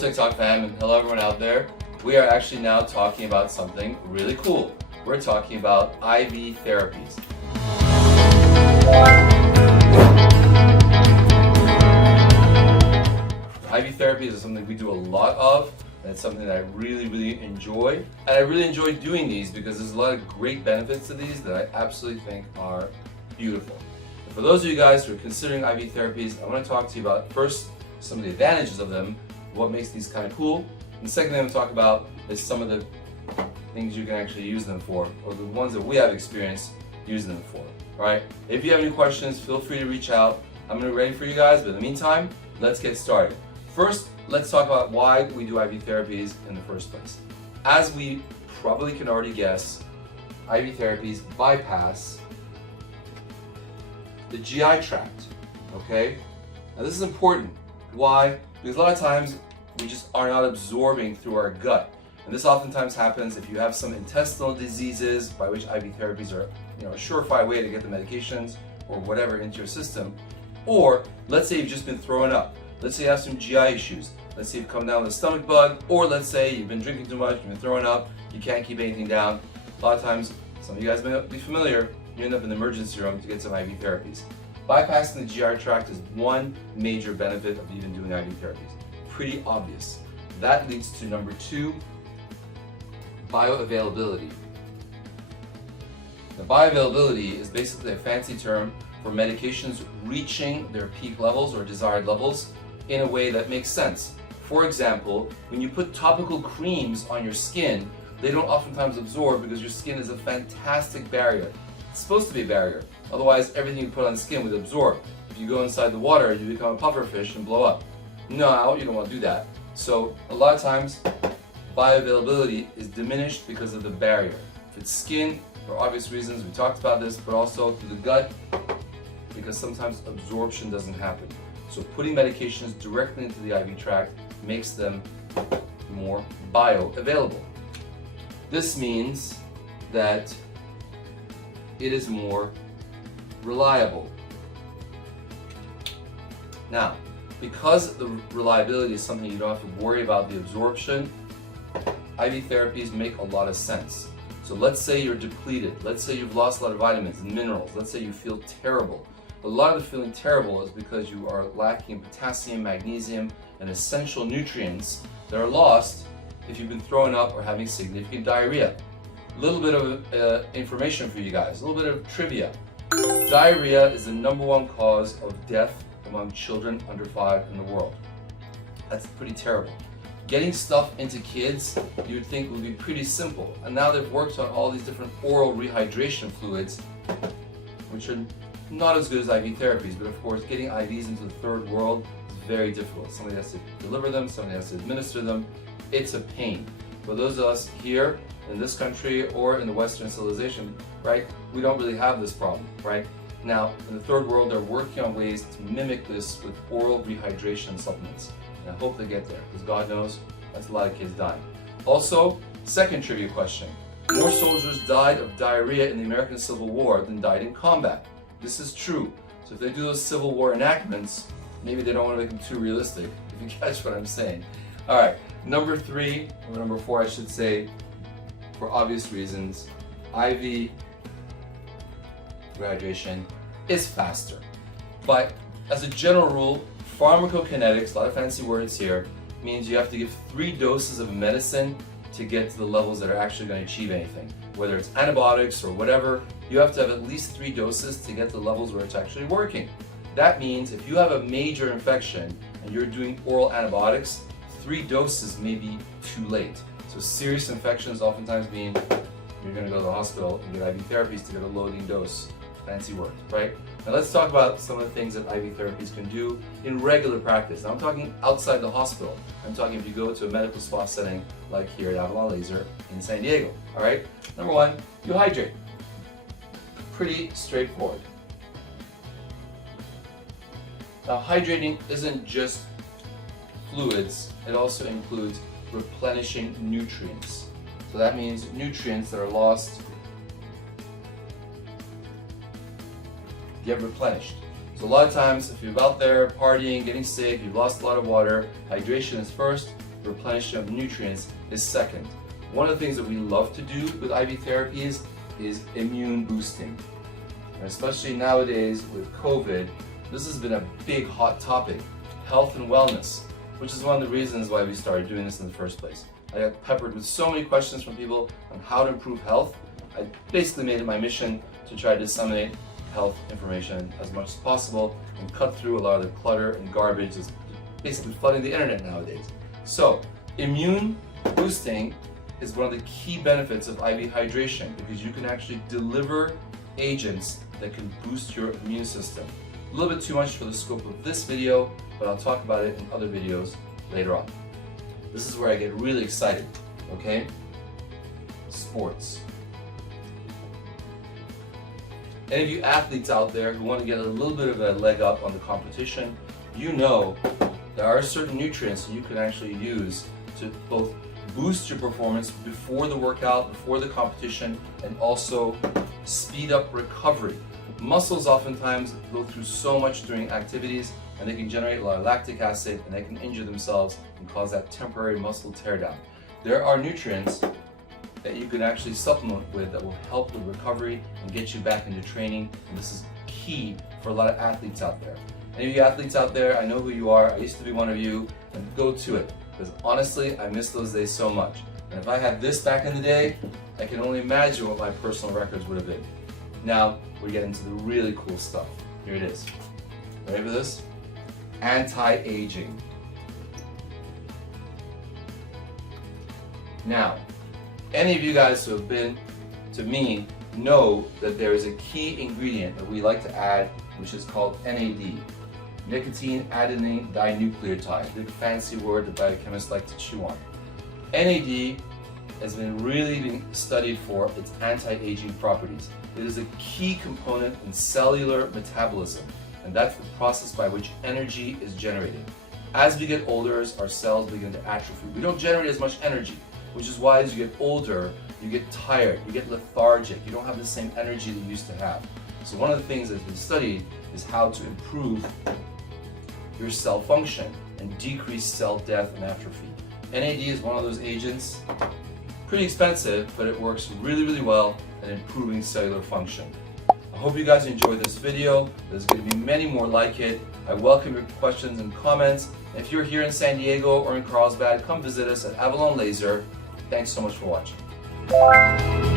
TikTok fam, and hello everyone out there. We are actually now talking about something really cool. We're talking about IV therapies. IV therapies is something we do a lot of, and it's something that I really enjoy. And I really enjoy doing these because there's a lot of great benefits to these that I absolutely think are beautiful. And for those of you guys who are considering IV therapies, I want to talk to you about first some of the advantages of them, what makes these kind of cool, and the second thing I'm going to talk about is some of the things you can actually use them for, or the ones that we have experience using them for. Alright, if you have any questions, feel free to reach out. I'm going to be ready for you guys, but in the meantime, let's get started. First, let's talk about why we do IV therapies in the first place. As we probably can already guess, IV therapies bypass the GI tract, okay? Now this is important. Why? Because a lot of times we just are not absorbing through our gut. And this oftentimes happens if you have some intestinal diseases, by which IV therapies are a surefire way to get the medications or whatever into your system. Or let's say you've just been throwing up. Let's say you have some GI issues. Let's say you've come down with a stomach bug, or let's say you've been drinking too much, you've been throwing up, you can't keep anything down. A lot of times, some of you guys may not be familiar, you end up in the emergency room to get some IV therapies. Bypassing the GI tract is one major benefit of even doing IV therapies. Pretty obvious. That leads to number two, bioavailability. The bioavailability is basically a fancy term for medications reaching their peak levels or desired levels in a way that makes sense. For example, when you put topical creams on your skin, they don't oftentimes absorb because your skin is a fantastic barrier. It's supposed to be a barrier, otherwise everything you put on the skin would absorb. If you go inside the water, you become a pufferfish and blow up. No, you don't want to do that. So a lot of times, bioavailability is diminished because of the barrier. If it's skin, for obvious reasons, we talked about this, but also through the gut, because sometimes absorption doesn't happen. So putting medications directly into the IV tract makes them more bioavailable. This means that it is more reliable. Now, because the reliability is something you don't have to worry about the absorption, IV therapies make a lot of sense. So let's say you're depleted, let's say you've lost a lot of vitamins and minerals, let's say you feel terrible. A lot of the feeling terrible is because you are lacking potassium, magnesium, and essential nutrients that are lost if you've been throwing up or having significant diarrhea. A little bit of information for you guys, a little bit of trivia. Diarrhea is the #1 cause of death among children under 5 in the world. That's pretty terrible. Getting stuff into kids, you would think would be pretty simple. And now they've worked on all these different oral rehydration fluids, which are not as good as IV therapies, but of course getting IVs into the third world is very difficult. Somebody has to deliver them, somebody has to administer them. It's a pain. For those of us here in this country or in the Western civilization, right, we don't really have this problem, right? Now, in the third world, they're working on ways to mimic this with oral rehydration supplements. And I hope they get there, because God knows that's a lot of kids dying. Also, second trivia question. More soldiers died of diarrhea in the American Civil War than died in combat. This is true. So if they do those Civil War enactments, maybe they don't want to make them too realistic, if you catch what I'm saying. Alright, number 3, or number 4 I should say, for obvious reasons, IV rehydration is faster. But as a general rule, pharmacokinetics, a lot of fancy words here, means you have to give 3 doses of medicine to get to the levels that are actually going to achieve anything. Whether it's antibiotics or whatever, you have to have at least 3 doses to get to the levels where it's actually working. That means if you have a major infection and you're doing oral antibiotics, 3 doses may be too late. So serious infections oftentimes mean you're going to go to the hospital and get IV therapies to get a loading dose. Fancy word, right? Now let's talk about some of the things that IV therapies can do in regular practice. Now I'm talking outside the hospital. I'm talking if you go to a medical spa setting like here at Avalon Laser in San Diego. All right? Number 1, you hydrate. Pretty straightforward. Now hydrating isn't just fluids, it also includes replenishing nutrients. So that means nutrients that are lost get replenished. So a lot of times, if you're out there partying, getting sick, you've lost a lot of water, hydration is first, the replenishment of nutrients is second. One of the things that we love to do with IV therapies is immune boosting. And especially nowadays with COVID, this has been a big hot topic, health and wellness, which is one of the reasons why we started doing this in the first place. I got peppered with so many questions from people on how to improve health. I basically made it my mission to try to disseminate health information as much as possible and cut through a lot of the clutter and garbage that's basically flooding the internet nowadays. So, immune boosting is one of the key benefits of IV hydration because you can actually deliver agents that can boost your immune system. A little bit too much for the scope of this video, but I'll talk about it in other videos later on. This is where I get really excited, okay? Sports. Any of you athletes out there who want to get a little bit of a leg up on the competition, you know there are certain nutrients that you can actually use to both boost your performance before the workout, before the competition, and also speed up recovery. Muscles oftentimes go through so much during activities and they can generate a lot of lactic acid and they can injure themselves and cause that temporary muscle tear down. There are nutrients that you can actually supplement with that will help with recovery and get you back into training, and this is key for a lot of athletes out there. Any of you athletes out there, I know who you are, I used to be one of you, and go to it, because honestly, I miss those days so much. And if I had this back in the day, I can only imagine what my personal records would have been. Now, we get into the really cool stuff. Here it is. Ready for this? Anti-aging. Now, any of you guys who have been to me know that there is a key ingredient that we like to add, which is called NAD, nicotine adenine dinucleotide, big fancy word that biochemists like to chew on. NAD has been really studied for its anti-aging properties. It is a key component in cellular metabolism, and that's the process by which energy is generated. As we get older, our cells begin to atrophy. We don't generate as much energy, which is why as you get older, you get tired, you get lethargic, you don't have the same energy that you used to have. So one of the things that's been studied is how to improve your cell function and decrease cell death and atrophy. NAD is one of those agents, pretty expensive, but it works really, really well at improving cellular function. I hope you guys enjoyed this video. There's going to be many more like it. I welcome your questions and comments. If you're here in San Diego or in Carlsbad, come visit us at Avalon Laser. Thanks so much for watching.